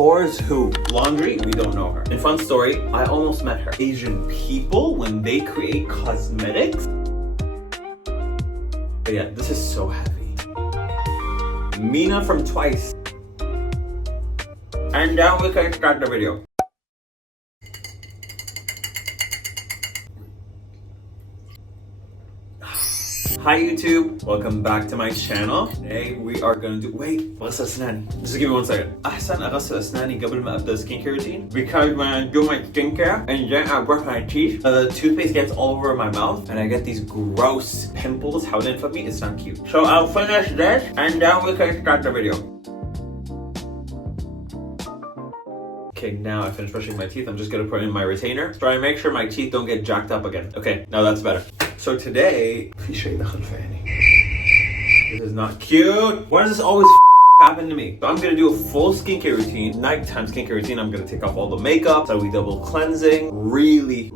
Pores who? Laundry, we don't know her. And fun story, I almost met her. Asian people, when they create cosmetics. But yeah, this is so heavy. Mina from Twice. And now we can start the video. Hi YouTube, welcome back to my channel. Today we are gonna do, بغسل أسناني. Just give me 1 second. أحسن أغسل أسناني قبل ما أبدأ skincare routine because when I do my skincare and then I brush my teeth, the toothpaste gets all over my mouth and I get these gross pimples howling for me. It's not cute. So I'll finish this and then we can start the video. Okay, now I finished brushing my teeth. I'm just gonna put in my retainer. Try and make sure my teeth don't get jacked up again. Okay, now that's better. So today, this is not cute. Why does this always happen to me? So I'm gonna do a full skincare routine, nighttime skincare routine. I'm gonna take off all the makeup, so we double cleansing, really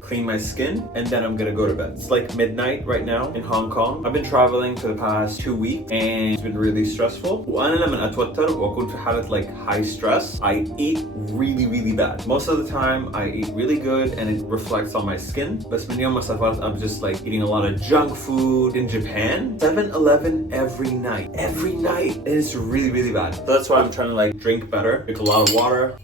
clean my skin, and then I'm gonna go to bed. It's like midnight right now in Hong Kong. I've been traveling for the past 2 weeks and it's been really stressful. وأنا لما أتوتر وأكون في حالة like high stress, I eat really bad. Most of the time I eat really good and it reflects on my skin. But من يوم ما سافرت, I'm just like eating a lot of junk food. In Japan, 7-Eleven every night. Every night. And it's really bad. So that's why I'm trying to like drink better, drink a lot of water.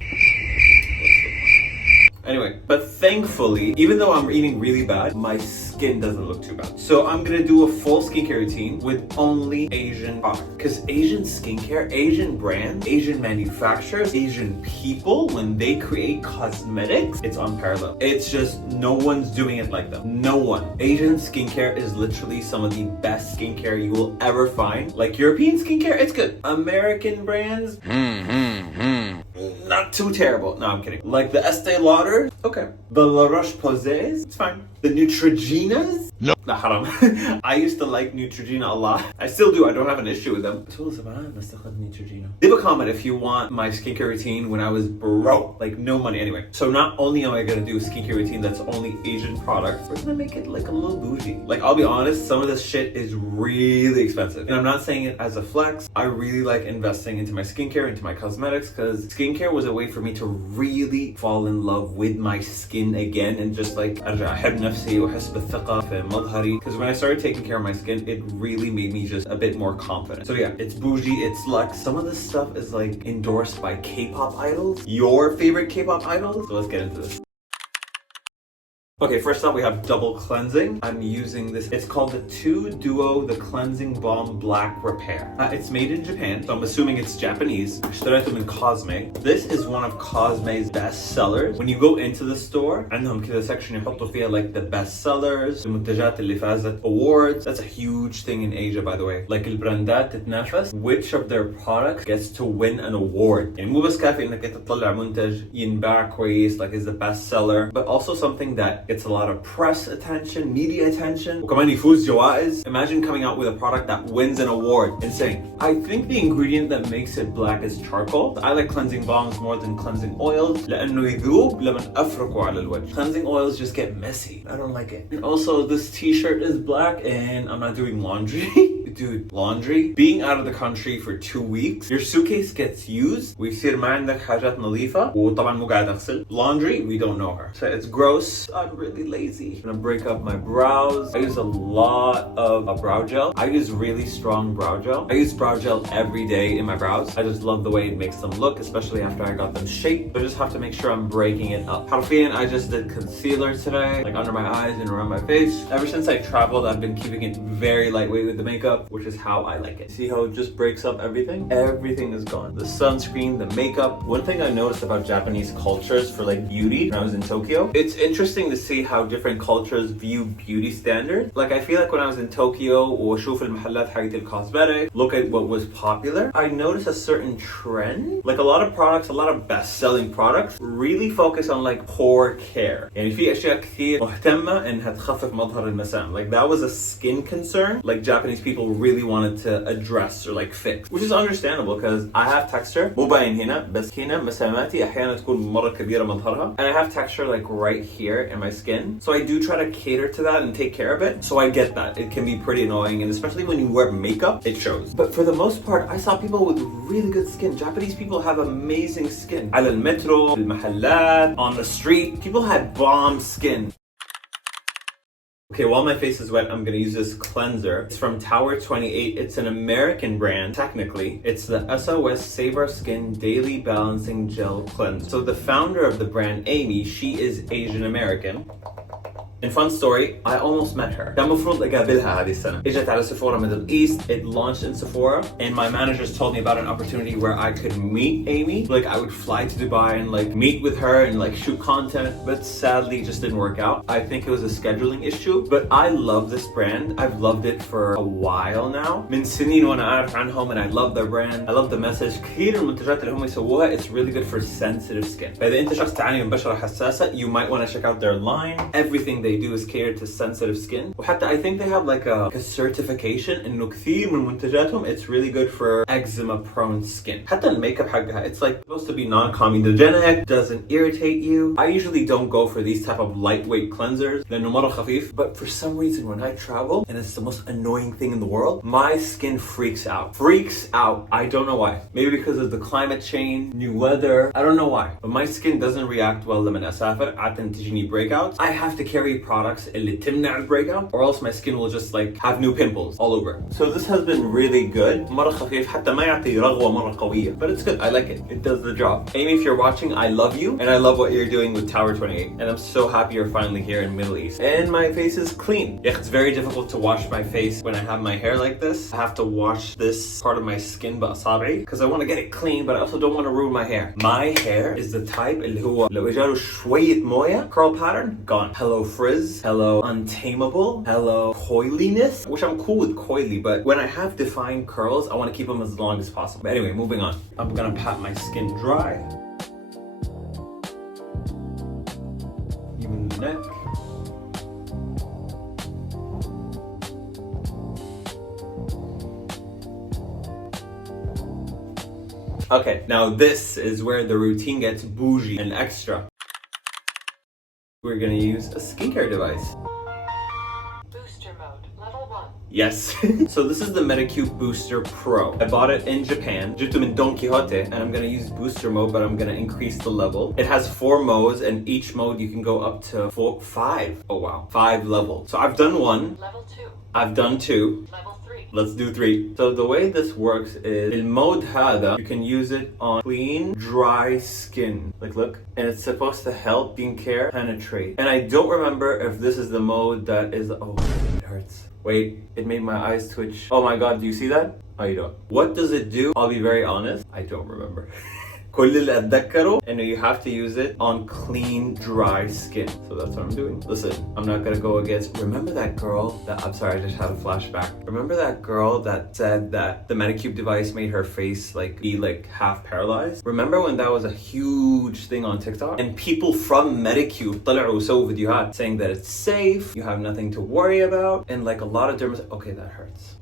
Anyway, but thankfully, even though I'm eating really bad, my skin doesn't look too bad. So I'm gonna do a full skincare routine with only Asian products. Because Asian skincare, Asian brands, Asian manufacturers, Asian people, when they create cosmetics, it's unparalleled. It's just no one's doing it like them. No one. Asian skincare is literally some of the best skincare you will ever find. Like European skincare, it's good. American brands, not too terrible. No, I'm kidding. Like the Estee Lauder, okay. The La Roche-Posay's, it's fine. The Neutrogenas? No. Nah, haram. I used to like Neutrogena a lot. I still do. I don't have an issue with them. Leave a comment if you want my skincare routine when I was broke. Like no money anyway. So not only am I going to do a skincare routine that's only Asian products, we're going to make it like a little bougie. Like I'll be honest, some of this shit is really expensive. And I'm not saying it as a flex. I really like investing into my skincare, into my cosmetics, because skincare was a way for me to really fall in love with my skin again and just like because when I started taking care of my skin, it really made me just a bit more confident. So yeah, it's bougie, it's luxe. Some of this stuff is like endorsed by K-pop idols. Your favorite K-pop idols? So let's get into this. Okay, first up we have double cleansing. I'm using this, it's called the 2 Duo The Cleansing Balm Black Repair. It's made in Japan, so I'm assuming it's Japanese. اشتريته من Cosme. This is one of Cosme's best sellers. When you go into the store, عندهم كذا section يحطوا فيها like the best sellers, المنتجات اللي فازت awards. That's a huge thing in Asia, by the way. Like البراندات تتنافس which of their products gets to win an award. يعني مو بس كافي انك تطلع منتج ينباع كويس, like is the best seller, but also something that gets a lot of press attention, media attention. وكمان يفوز جوائز. Imagine coming out with a product that wins an award. Insane. I think the ingredient that makes it black is charcoal. I like cleansing balms more than cleansing oils لأنه يذوب لما أفركه على الوجه. Cleansing oils just get messy. I don't like it. And also this t-shirt is black and I'm not doing laundry. Dude, laundry? Being out of the country for 2 weeks, your suitcase gets used ويصير ما عندك حاجات نظيفة وطبعا مو قاعد أغسل. Laundry, we don't know her. So it's gross. I'm really lazy. I'm gonna break up my brows. I use a lot of brow gel. I use really strong brow gel. I use brow gel every day in my brows. I just love the way it makes them look, especially after I got them shaped. But I just have to make sure I'm breaking it up. حرفياً, I just did concealer today, like under my eyes and around my face. Ever since I traveled, I've been keeping it very lightweight with the makeup, which is how I like it. See how it just breaks up everything? Everything is gone. The sunscreen, the makeup. One thing I noticed about Japanese cultures for like beauty when I was in Tokyo, it's interesting to see how different cultures view beauty standards. Like I feel like when I was in Tokyo, واشوف المحلات حقت الcosmetic, look at what was popular, I noticed a certain trend. Like a lot of products, a lot of best-selling products really focus on like pore care. يعني في أشياء كثير مهتمة إنها تخفف مظهر المسام. Like that was a skin concern. Like Japanese people really wanted to address or like fix, which is understandable because I have texture مو باين هنا بس هنا مساماتي أحيانا تكون مرة كبيرة مظهرها, and I have texture like right here in my skin, so I do try to cater to that and take care of it. So I get that it can be pretty annoying, and especially when you wear makeup, it shows. But for the most part, I saw people with really good skin. Japanese people have amazing skin. على المترو, المحلات, on the street, people had bomb skin. Okay, while my face is wet, I'm gonna use this cleanser. It's from Tower 28. It's an American brand, technically. It's the SOS Save Our Skin Daily Balancing Gel Cleanser. So the founder of the brand, Amy, she is Asian American. And fun story, I almost met her. كان مفروض أقابلها هذه السنة. إجت على Sephora Middle East. It launched in Sephora, and my managers told me about an opportunity where I could meet Amy. Like I would fly to Dubai and like meet with her and like shoot content, but sadly it just didn't work out. I think it was a scheduling issue, but I love this brand. I've loved it for a while now. من سنين وأنا أعرف عنهم, and I love their brand. I love the message. كثير المنتجات اللي هم يسووها, it's really good for sensitive skin. فإذا أنت شخص تعاني من بشرة حساسة, you might want to check out their line. Everything they do is cater to sensitive skin. وحتى I think they have like a certification إنه كثير من منتجاتهم it's really good for eczema prone skin. حتى الميك اب حقها, it's like supposed to be non-comedogenic, doesn't irritate you. I usually don't go for these type of lightweight cleansers لأنه مرة خفيف, but for some reason when I travel, and it's the most annoying thing in the world, my skin freaks out. Freaks out. I don't know why. Maybe because of the climate change, new weather, I don't know why. But my skin doesn't react well لما أسافر. عادة تجيني breakouts. I have to carry products اللي تمنع البreakout, or else my skin will just like have new pimples all over. So this has been really good. مرة خفيف, حتى ما يعطي رغوة مرة قوية, but it's good. I like it. It does the job. Amy, if you're watching, I love you, and I love what you're doing with Tower 28, and I'm so happy you're finally here in Middle East. And my face is clean. Yeah, it's very difficult to wash my face when I have my hair like this. I have to wash this part of my skin بأصابعي because I want to get it clean, but I also don't want to ruin my hair. My hair is the type اللي هو لو إجاله شوية موية, curl pattern, gone. Hello frizz, hello untamable, hello coiliness, which I'm cool with coily, but when I have defined curls, I want to keep them as long as possible. But anyway, moving on. I'm gonna pat my skin dry. Even the neck. Okay, now this is where the routine gets bougie and extra. We're gonna use a skincare device. Booster mode, level 1. Yes. So this is the Medicube Booster Pro. I bought it in Japan. جبته من Don Quixote, and I'm gonna use booster mode, but I'm gonna increase the level. It has 4 modes, and each mode you can go up to 5. Oh wow, 5 levels. So I've done 1. Level 2. I've done 2. Level 3. Let's do 3. So the way this works is in mode هذا, you can use it on clean, dry skin. Like look, and it's supposed to help skincare penetrate. And I don't remember if this is the mode that is, oh, it hurts. Wait, it made my eyes twitch. Oh my god, do you see that? Oh, you don't. What does it do? I'll be very honest, I don't remember. كل اللي أتذكره إنه you have to use it on clean, dry skin. So that's what I'm doing. Listen, I'm not gonna go against. Remember that girl that, I'm sorry, I just had a flashback. Remember that girl that said that the Medicube device made her face like be like half paralyzed? Remember when that was a huge thing on TikTok? And people from Medicube طلعوا وسووا فيديوهات saying that it's safe, you have nothing to worry about, and like a lot of dermatologists, okay, that hurts.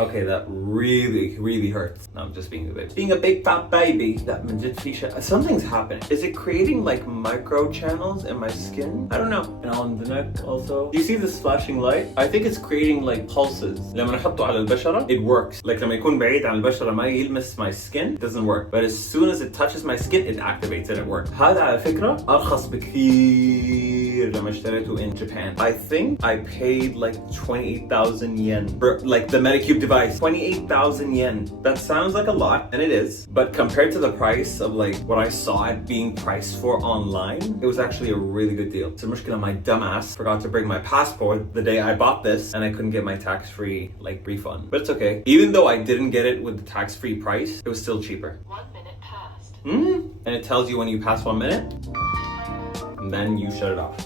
Okay, that really, really hurts. No, I'm just being a baby. Being a big fat baby. That Majed Beauty. Something's happening. Is it creating like micro channels in my skin? I don't know. And on the neck also. Do you see this flashing light? I think it's creating like pulses. لما نحطه على البشرة, it works. Like لما يكون بعيد عن البشرة ما يلمس my skin, it doesn't work. But as soon as it touches my skin, it activates and it works. هذا على فكرة أرخص بكثير لما اشتريته in Japan. I think I paid like 28,000 yen for like the Medicube device. 28,000 yen. That sounds like a lot, and it is. But compared to the price of like what I saw it being priced for online, it was actually a really good deal. So المشكلة, my dumbass forgot to bring my passport the day I bought this, and I couldn't get my tax-free like refund. But it's okay. Even though I didn't get it with the tax-free price, it was still cheaper. 1 minute passed. And it tells you when you pass 1 minute, and then you shut it off.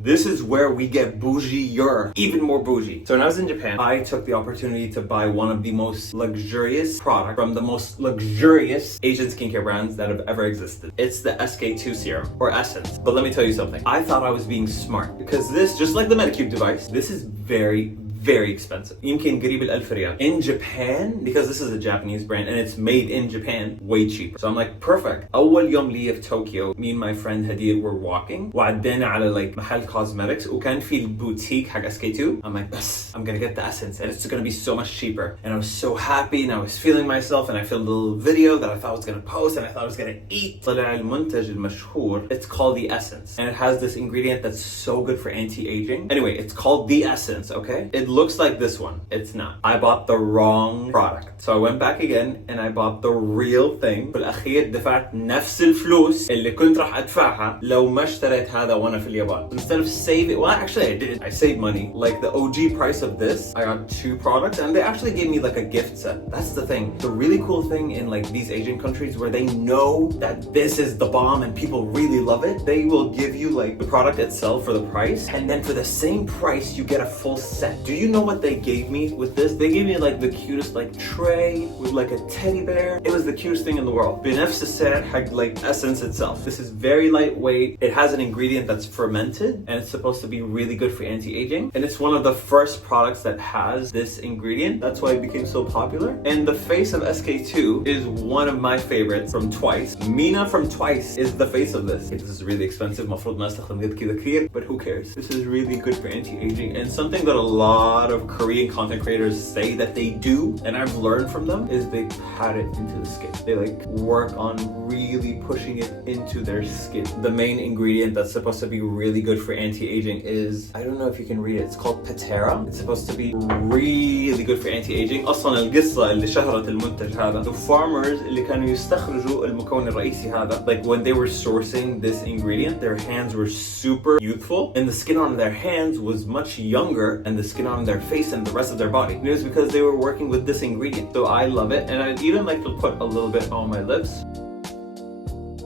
This is where we get bougie-er, even more bougie. So when I was in Japan, I took the opportunity to buy one of the most luxurious products from the most luxurious Asian skincare brands that have ever existed. It's the SK2 serum, or Essence. But let me tell you something. I thought I was being smart because this, just like the Medicube device, this is very, very expensive. يمكن قريب ال1000 ريال. In Japan, because this is a Japanese brand and it's made in Japan, way cheaper. So I'm like, perfect. أول يوم لي في Tokyo, me and my friend Hadid were walking. وعدينا على like محل cosmetics وكان في البوتيك حق SK2. I'm like, بس, I'm gonna get the essence and it's gonna be so much cheaper. And I was so happy and I was feeling myself and I filmed a little video that I thought I was gonna post and I thought I was gonna eat. طلع المنتج المشهور. It's called the essence and it has this ingredient that's so good for anti-aging. Anyway, it's called the essence, okay? It looks like this one. It's not. I bought the wrong product. So I went back again and I bought the real thing. بالأخير دفعت نفس الفلوس اللي كنت راح أدفعها لو ما اشتريت هذا وأنا في اليابان. Instead of saving, well actually I did. I saved money. Like the OG price of this, I got 2 products and they actually gave me like a gift set. That's the thing. The really cool thing in like these Asian countries where they know that this is the bomb and people really love it, they will give you like the product itself for the price, and then for the same price you get a full set. Do you know what they gave me with this? They gave me like the cutest like tray with like a teddy bear. It was the cutest thing in the world. بنفس السعر حق like essence itself. This is very lightweight. It has an ingredient that's fermented and it's supposed to be really good for anti-aging, and it's one of the first products that has this ingredient. That's why it became so popular. And the face of SK2 is one of my favorites from Twice. Mina from Twice is the face of this. This is really expensive. مفروض ما استخدم قد كذا كثير, but who cares? This is really good for anti-aging and something that a lot of Korean content creators say that they do, and I've learned from them, is they pat it into the skin. They like work on really pushing it into their skin. The main ingredient that's supposed to be really good for anti-aging is, I don't know if you can read it, it's called patera. It's supposed to be really good for anti-aging. أصلا القصة اللي شهرت المنتج هذا, the farmers اللي كانوا يستخرجوا المكون الرئيسي هذا, like when they were sourcing this ingredient, their hands were super youthful and the skin on their hands was much younger than the skin on their face and the rest of their body. And it was because they were working with this ingredient. So I love it, and I'd even like to put a little bit on my lips.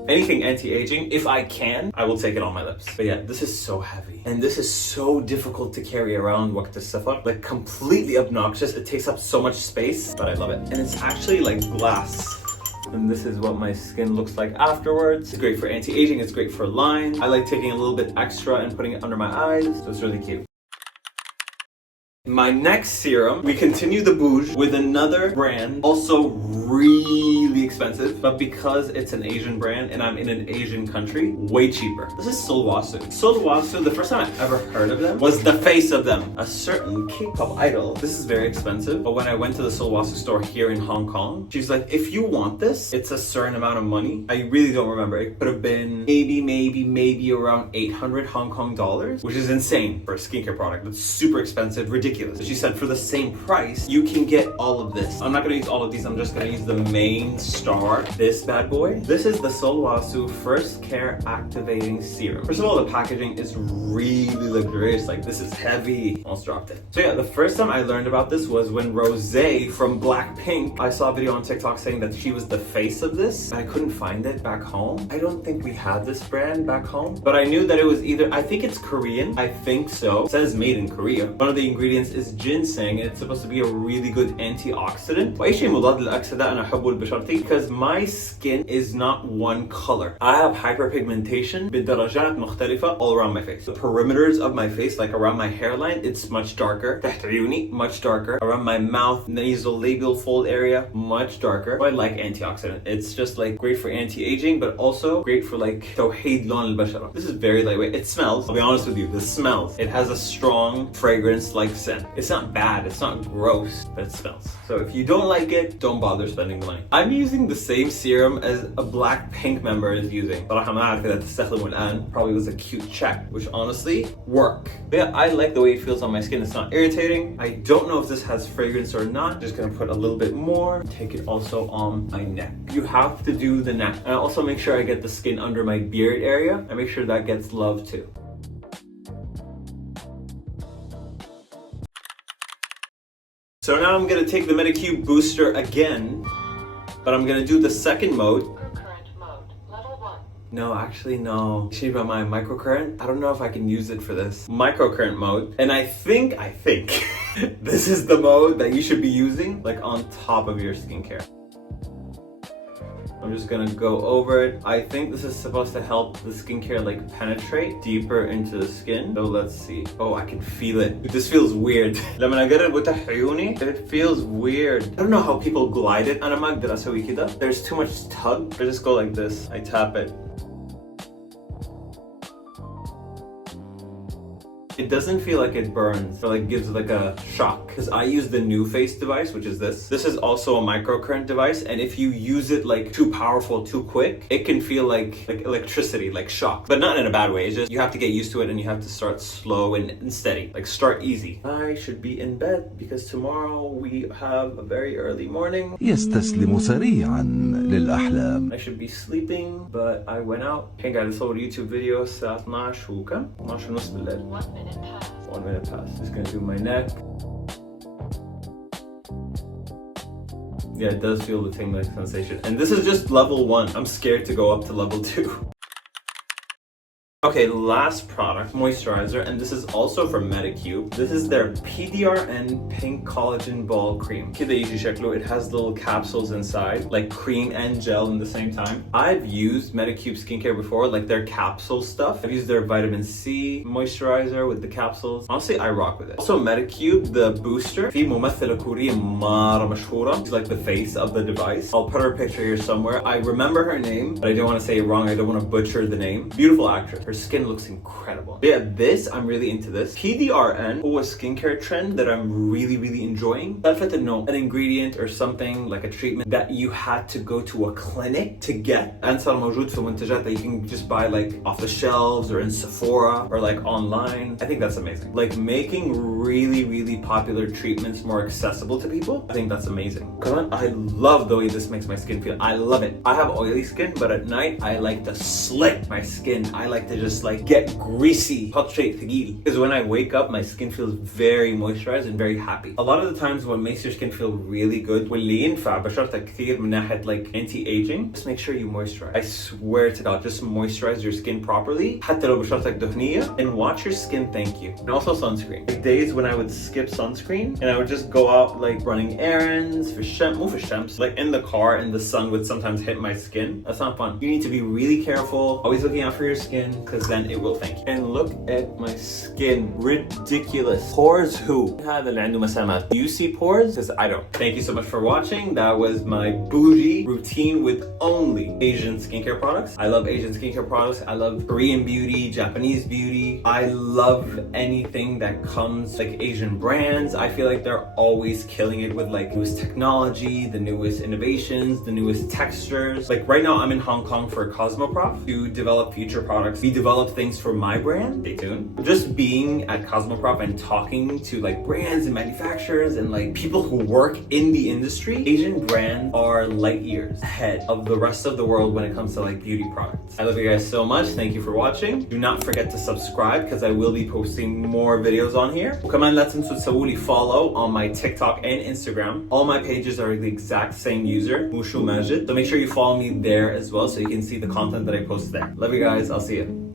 Anything anti-aging, if I can, I will take it on my lips. But yeah, this is so heavy. And this is so difficult to carry around وقت السفر. Like completely obnoxious. It takes up so much space, but I love it. And it's actually like glass. And this is what my skin looks like afterwards. It's great for anti-aging, it's great for lines. I like taking a little bit extra and putting it under my eyes, so it's really cute. My next serum, we continue the bouge with another brand, also really expensive, but because it's an Asian brand and I'm in an Asian country, way cheaper. This is Solwasu. Solwasu, the first time I ever heard of them was the face of them, a certain K-pop idol. This is very expensive, but when I went to the Solwasu store here in Hong Kong, she's like, if you want this, it's a certain amount of money. I really don't remember. It could have been maybe around 800 Hong Kong dollars, which is insane for a skincare product. That's super expensive, ridiculous. So she said for the same price, you can get all of this. I'm not gonna use all of these, I'm just gonna use the main star, this bad boy. This is the Solwasu First Care Activating Serum. First of all, the packaging is really luxurious. Like this is heavy. Almost dropped it. So yeah, the first time I learned about this was when Rosé from Blackpink, I saw a video on TikTok saying that she was the face of this. I couldn't find it back home. I don't think we had this brand back home, but I knew that it was either, I think it's Korean. I think so. It says made in Korea. One of the ingredients is ginseng, and it's supposed to be a really good antioxidant. وأي شيء مضاد للأكسدة أنا أحبه لبشرتي because my skin is not one color. I have hyperpigmentation بدرجات مختلفة all around my face. The perimeters of my face, like around my hairline, it's much darker. تحت عيوني, much darker. Around my mouth, nasolabial fold area, much darker. So I like antioxidant. It's just like great for anti-aging, but also great for like توحيد لون البشرة. This is very lightweight. It smells, I'll be honest with you, this smells. It has a strong fragrance like scent. It's not bad, it's not gross, but it smells. So if you don't like it, don't bother spending the money. I'm using the same serum as a Blackpink member is using. صراحة ما أعرف إذا تستخدمه الآن. Probably was a cute check, which honestly work. But yeah, I like the way it feels on my skin. It's not irritating. I don't know if this has fragrance or not. Just gonna put a little bit more. Take it also on my neck. You have to do the neck. And I also make sure I get the skin under my beard area. I make sure that gets love too. So now I'm gonna take the Medicube booster again, but I'm gonna do the second mode. Microcurrent mode, level 1. No, actually no. Shave my microcurrent. I don't know if I can use it for this. Microcurrent mode. And I think this is the mode that you should be using like on top of your skincare. I'm just gonna go over it. I think this is supposed to help the skincare like penetrate deeper into the skin. So let's see. Oh, I can feel it. This feels weird. لما أجرب وتحت عيوني, it feels weird. I don't know how people glide it. أنا ما أقدر أسوي كده. There's too much tug. I just go like this. I tap it. It doesn't feel like it burns or like gives like a shock, because I use the New Face device, which is this. This is also a microcurrent device, and if you use it like too powerful, too quick, it can feel like electricity, like shock, but not in a bad way. It's just you have to get used to it and you have to start slow and steady, like start easy. I should be in bed because tomorrow we have a very early morning. يستسلم سريعا للأحلام. I should be sleeping, but I went out. Hey guys, this whole YouTube video الساعة 12 وكم؟ 12 ونص بالليل. 1 minute past. 1 minute past. Just gonna do my neck. Yeah, it does feel the tingling sensation. And this is just level 1. I'm scared to go up to level 2. Okay, last product, moisturizer, and this is also from Medicube. This is their PDRN Pink Collagen Ball Cream. كده يجي شكله. It has little capsules inside, like cream and gel in the same time. I've used Medicube skincare before, like their capsule stuff. I've used their vitamin C moisturizer with the capsules. Honestly, I rock with it. Also, Medicube, the booster. في ممثلة كورية مرة مشهورة. She's like the face of the device. I'll put her picture here somewhere. I remember her name, but I don't want to say it wrong. I don't want to butcher the name. Beautiful actress. Her skin looks incredible. But yeah, this, I'm really into this. PDRN was a skincare trend that I'm really enjoying. لفت انه an ingredient or something like a treatment that you had to go to a clinic to get. And صار موجود في منتجات that you can just buy like off the shelves or in Sephora or like online. I think that's amazing. Like making really popular treatments more accessible to people. I think that's amazing. Come on, I love the way this makes my skin feel. I love it. I have oily skin, but at night I like to slick my skin. I like to just like get greasy. Because when I wake up, my skin feels very moisturized and very happy. A lot of the times what makes your skin feel really good, واللي ينفع بشرتك كثير من ناحية like anti-aging, just make sure you moisturize. I swear to God, just moisturize your skin properly. حتى لو بشرتك دهنية, and watch your skin thank you. And also sunscreen. Like days when I would skip sunscreen and I would just go out like running errands for shams, like in the car and the sun would sometimes hit my skin. That's not fun. You need to be really careful, always looking out for your skin, because then it will thank you. And look at my skin. Ridiculous. Pores who? هذا اللي عنده مسامات. Do you see pores? Because I don't. Thank you so much for watching. That was my bougie routine with only Asian skincare products. I love Asian skincare products. I love Korean beauty, Japanese beauty. I love anything that comes like Asian brands. I feel like they're always killing it with like newest technology, the newest innovations, the newest textures. Like right now I'm in Hong Kong for Cosmoprof to develop future products. We develop things for my brand. Stay tuned. Just being at Cosmoprof and talking to like brands and manufacturers and like people who work in the industry, Asian brands are light years ahead of the rest of the world when it comes to like beauty products. I love you guys so much. Thank you for watching. Do not forget to subscribe because I will be posting more videos on here. وكمان لا تنسوا تسووا لي follow on my TikTok and Instagram. All my pages are the exact same user, Mushu Majed. So make sure you follow me there as well so you can see the content that I post there. Love you guys. I'll see you.